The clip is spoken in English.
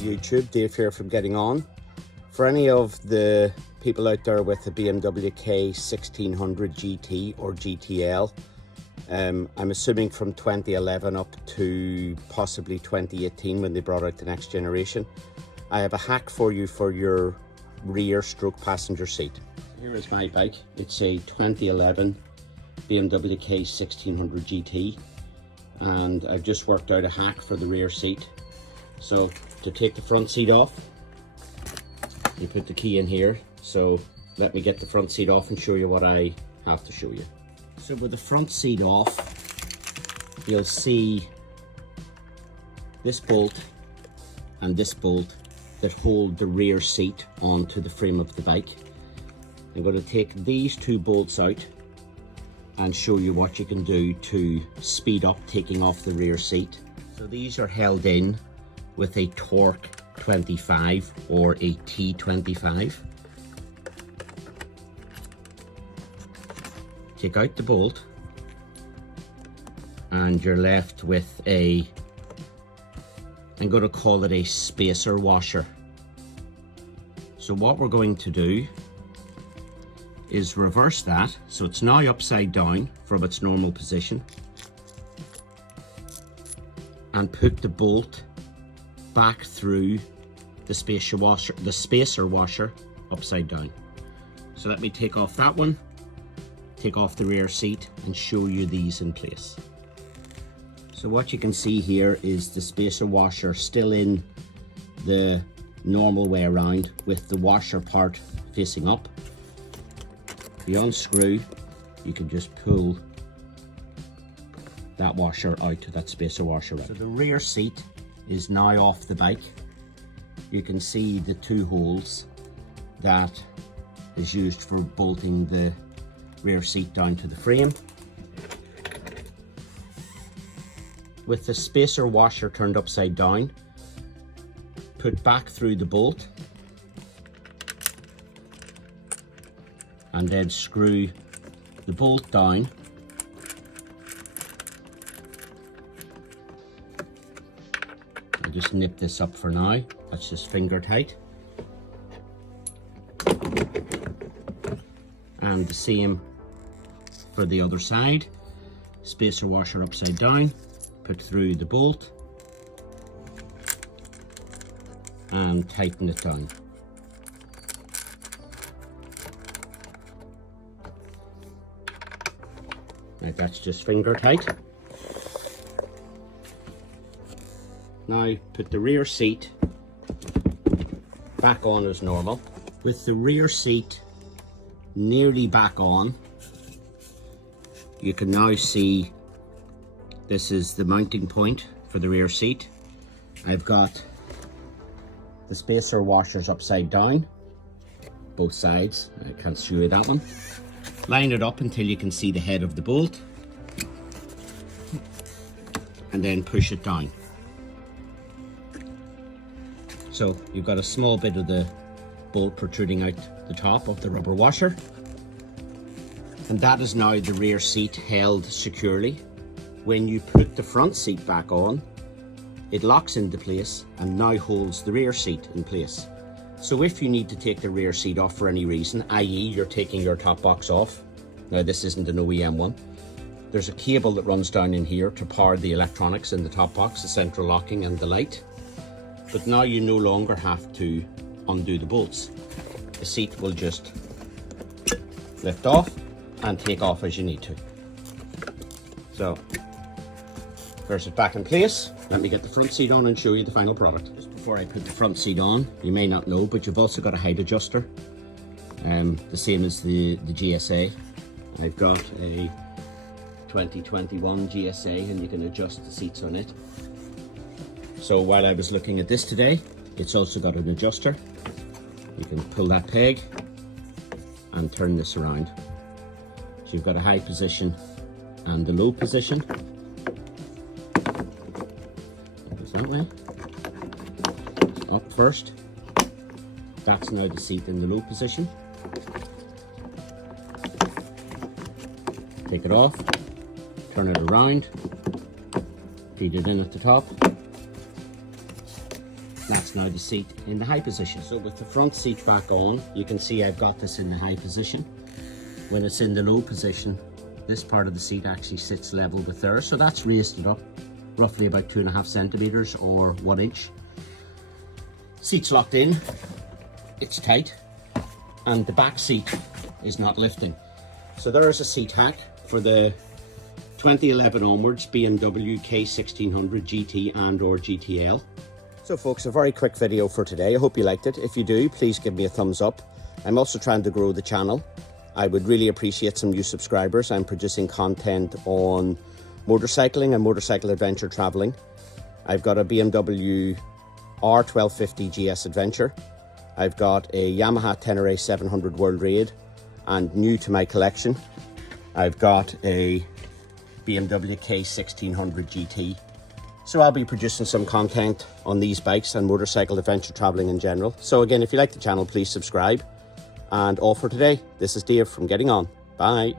YouTube, Dave here from Getting On. For any of the people out there with the BMW K1600 GT or GTL, I'm assuming from 2011 up to possibly 2018 when they brought out the next generation, I have a hack for you for your rear stroke passenger seat. Here is my bike. It's a 2011 BMW K1600 GT, and I've just worked out a hack for the rear seat. So to take the front seat off, you put the key in here. So let me get the front seat off and show you what I have to show you. So with the front seat off, you'll see this bolt and this bolt that hold the rear seat onto the frame of the bike. I'm going to take these two bolts out and show you what you can do to speed up taking off the rear seat. So these are held in with a Torque 25 or a T25. Take out the bolt and you're left with a, I'm going to call it a spacer washer. So what we're going to do is reverse that, so it's now upside down from its normal position, and put the bolt back through the spacer washer upside down. So let me take off that one, take off the rear seat, and show you these in place. So what you can see here is the spacer washer still in the normal way around with the washer part facing up. If you unscrew, you can just pull that washer out, that spacer washer out. So the rear seat is now off the bike. You can see the two holes that is used for bolting the rear seat down to the frame. With the spacer washer turned upside down, put back through the bolt and then screw the bolt down. I'll just nip this up for now. That's just finger tight. And the same for the other side. Spacer washer upside down, put through the bolt and tighten it down. Now that's just finger tight. Now put the rear seat back on as normal. With the rear seat nearly back on, you can now see this is the mounting point for the rear seat. I've got the spacer washers upside down, both sides. I can't show you that one. Line it up until you can see the head of the bolt and then push it down. So you've got a small bit of the bolt protruding out the top of the rubber washer, and that is now the rear seat held securely. When you put the front seat back on, it locks into place and now holds the rear seat in place. So if you need to take the rear seat off for any reason, i.e. you're taking your top box off, now this isn't an OEM one, there's a cable that runs down in here to power the electronics in the top box, the central locking and the light. But now you no longer have to undo the bolts. The seat will just lift off and take off as you need to. So there's it back in place. Let me get the front seat on and show you the final product. Just before I put the front seat on, you may not know, but you've also got a height adjuster, the same as the GSA. I've got a 2021 GSA and you can adjust the seats on it. So while I was looking at this today, it's also got an adjuster. You can pull that peg and turn this around. So you've got a high position and the low position. It goes that way. Up first. That's now the seat in the low position. Take it off, turn it around, feed it in at the top, That's now the seat in the high position. So with the front seat back on, you can see I've got this in the high position. When it's in the low position, this part of the seat actually sits level with there. So that's raised it up roughly about 2.5 centimeters or 1 inch. Seat's locked in, it's tight, and the back seat is not lifting. So there is a seat hack for the 2011 onwards BMW K1600 GT and or GTL. So folks, a very quick video for today. I hope you liked it. If you do, please give me a thumbs up. I'm also trying to grow the channel. I would really appreciate some new subscribers. I'm producing content on motorcycling and motorcycle adventure traveling. I've got a BMW R1250 GS Adventure. I've got a Yamaha Tenere 700 World Raid, and new to my collection, I've got a BMW K1600 GT. So I'll be producing some content on these bikes and motorcycle adventure traveling in general. So again, if you like the channel, please subscribe. And all for today. This is Dave from Getting On. Bye.